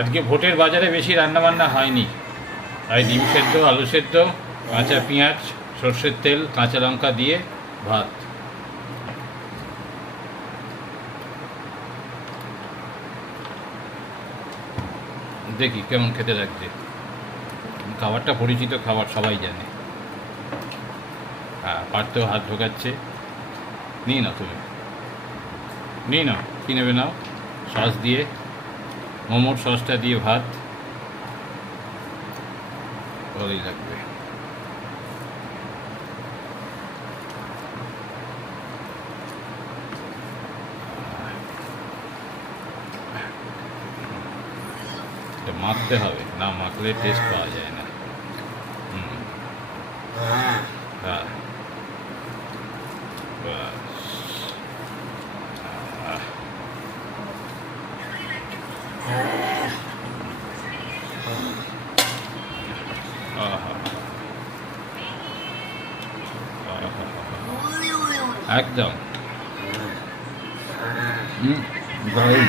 আজকে ভোটের বাজারে বেশি রান্নাবান্না হয়নি, তাই ডিম সেদ্ধ, আলু সেদ্ধ, কাঁচা পেঁয়াজ, সর্ষের তেল, কাঁচা লঙ্কা দিয়ে ভাত। দেখি কেমন খেতে লাগছে। খাবারটা পরিচিত খাবার, সবাই জানে। হ্যাঁ, পারতেও হাত ঢোকাচ্ছে। নিয়ে নাও, তুমি নিয়ে নাও, কী নেবে নাও। সস দিয়ে, মোমোর সসটা দিয়ে ভাত ভালোই লাগবে। মাখতে হবে, না মাখলে টেস্ট পাওয়া যায় না। হ্যাঁ, একদম দারুণ।